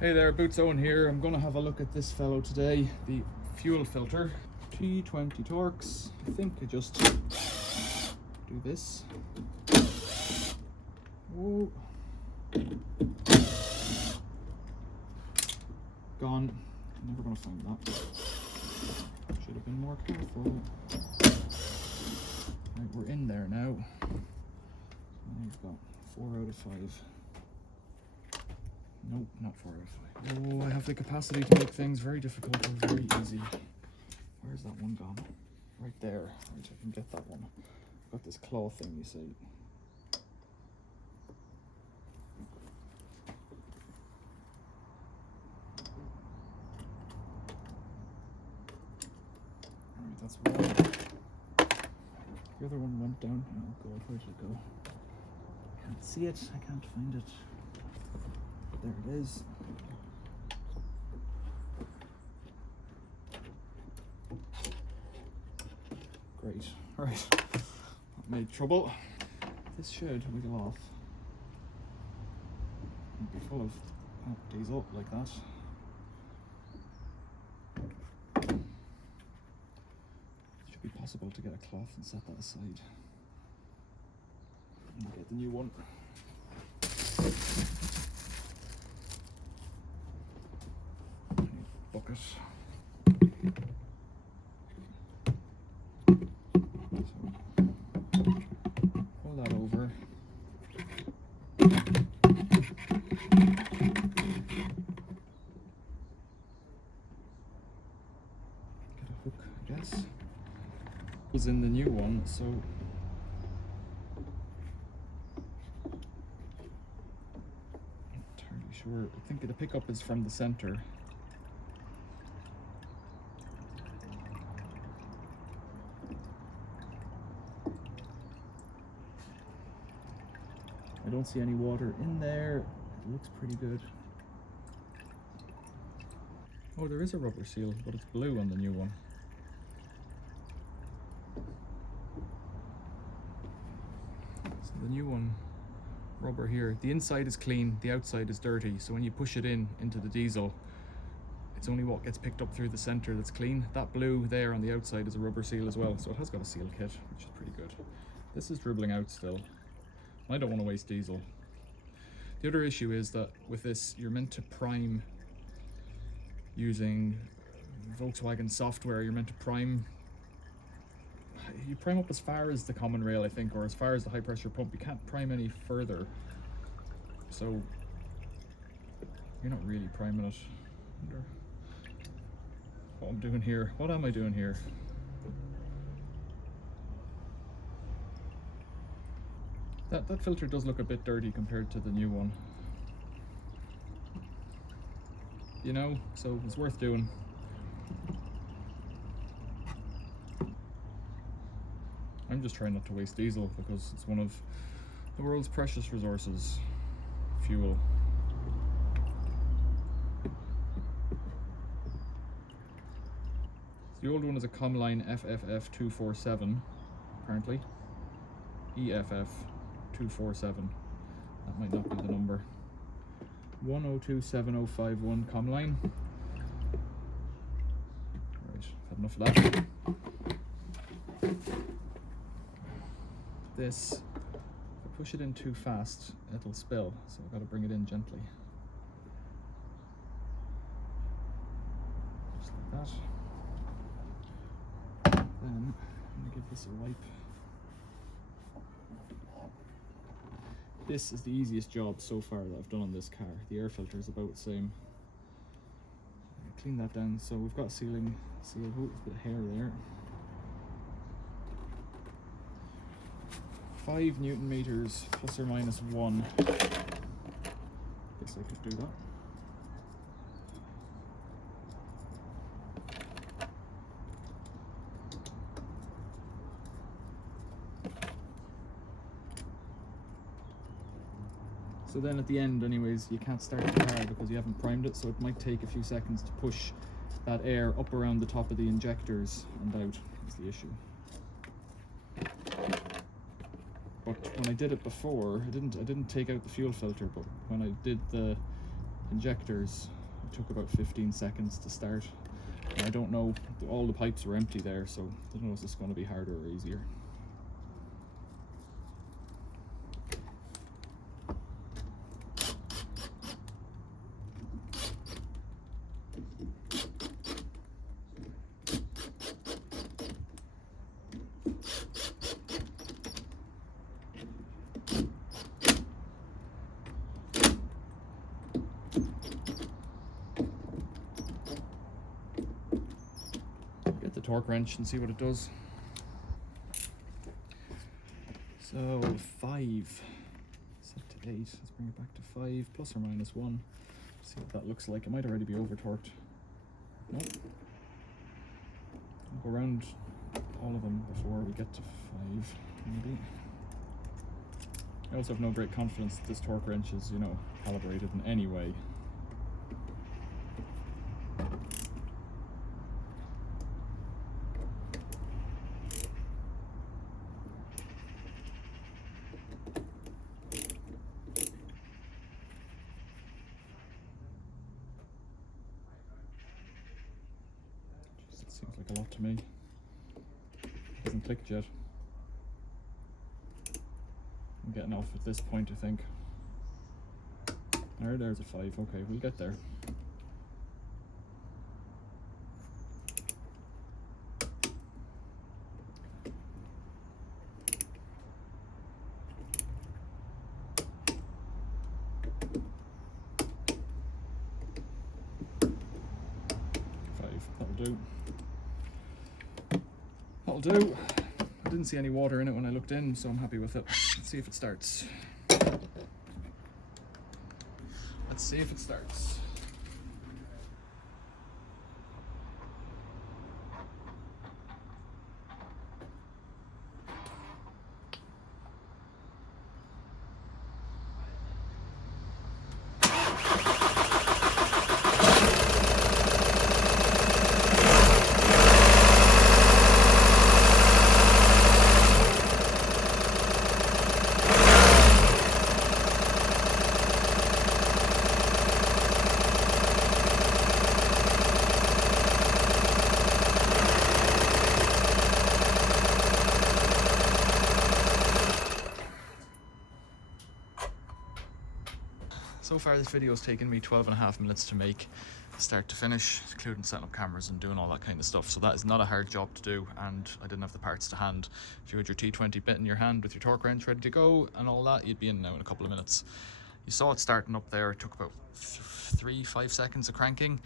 Hey there, Boots Owen here. I'm going to have a look at this fellow today, the fuel filter. T20 Torx. I think I just do this. Whoa. Gone. I'm never going to find that. Should have been more careful. Right, we're in there now. I've got 4 out of 5. Nope, not 4 out of 5. Oh, I have the capacity to make things very difficult or very easy. Where's that one gone? Right there. Right, I can get that one. I've got this claw thing, you see. Alright, that's one. The other one went down. Oh god, where did it go? I can't see it. I can't find it. There it is. Great. Right. That made trouble. This should wiggle off. It'd be full of diesel like that. It should be possible to get a cloth and set that aside. And get the new one. Bucket. So, pull that over. Get a hook, I guess. Was in the new one, so not entirely sure. I think the pickup is from the center. I don't see any water in there. It looks pretty good. Oh, there is a rubber seal, but it's blue on the new one. So the new one, rubber here. The inside is clean, the outside is dirty. So when you push it into the diesel, it's only what gets picked up through the center that's clean. That blue there on the outside is a rubber seal as well. So it has got a seal kit, which is pretty good. This is dribbling out still. I don't want to waste diesel. The other issue is that with this, you're meant to prime using Volkswagen software. You're meant to prime. You prime up as far as the common rail, I think, or as far as the high pressure pump. You can't prime any further. So you're not really priming it. I wonder what I'm doing here. What am I doing here? That filter does look a bit dirty compared to the new one. You know, so it's worth doing. I'm just trying not to waste diesel because it's one of the world's precious resources, fuel. The old one is a Comline FFF247, apparently. EFF247. That might not be the number. 1027051 Comline. Right, had enough of that. This, if I push it in too fast, it'll spill, so I've got to bring it in gently. Just like that. Then I'm going to give this a wipe. This is the easiest job so far that I've done on this car. The air filter is about the same. Clean that down. So we've got seal. Oh, a bit of hair there. 5 Newton meters plus or minus 1. Guess I could do that. So then at the end anyways, you can't start the car because you haven't primed it, so it might take a few seconds to push that air up around the top of the injectors and out is the issue. But when I did it before, I didn't take out the fuel filter, but when I did the injectors, it took about 15 seconds to start. And I don't know, all the pipes were empty there, so I don't know if this is going to be harder or easier. Get the torque wrench and see what it does. So 5 set to 8. Let's bring it back to 5 plus or minus 1. See what that looks like. It might already be over torqued. Nope. I'll go around all of them before we get to 5, maybe. I also have no great confidence that this torque wrench is, you know, calibrated in any way. Seems like a lot to me. It hasn't clicked yet. I'm getting off at this point, I think. There's a 5. Okay, we'll get there. That'll do. That'll do. I didn't see any water in it when I looked in, so I'm happy with it. Let's see if it starts. Let's see if it starts. So far this video has taken me 12.5 minutes to make, start to finish, including setting up cameras and doing all that kind of stuff. So that is not a hard job to do, and I didn't have the parts to hand. If you had your T20 bit in your hand with your torque wrench ready to go and all that, you'd be in now in a couple of minutes. You saw it starting up there. It took about 3-5 seconds of cranking.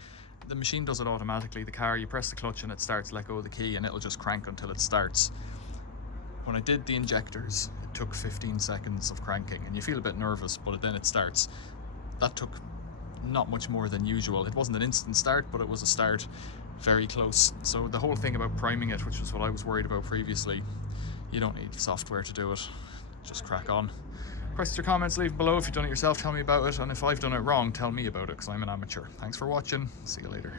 The machine does it automatically. The car, you press the clutch and it starts, let go of the key, and it'll just crank until it starts. When I did the injectors, it took 15 seconds of cranking, and you feel a bit nervous, but then it starts. That took not much more than usual. It wasn't an instant start, but it was a start very close. So the whole thing about priming it, which was what I was worried about previously, you don't need software to do it. Just crack on. Questions or comments, leave them below. If you've done it yourself, tell me about it. And if I've done it wrong, tell me about it, because I'm an amateur. Thanks for watching. See you later.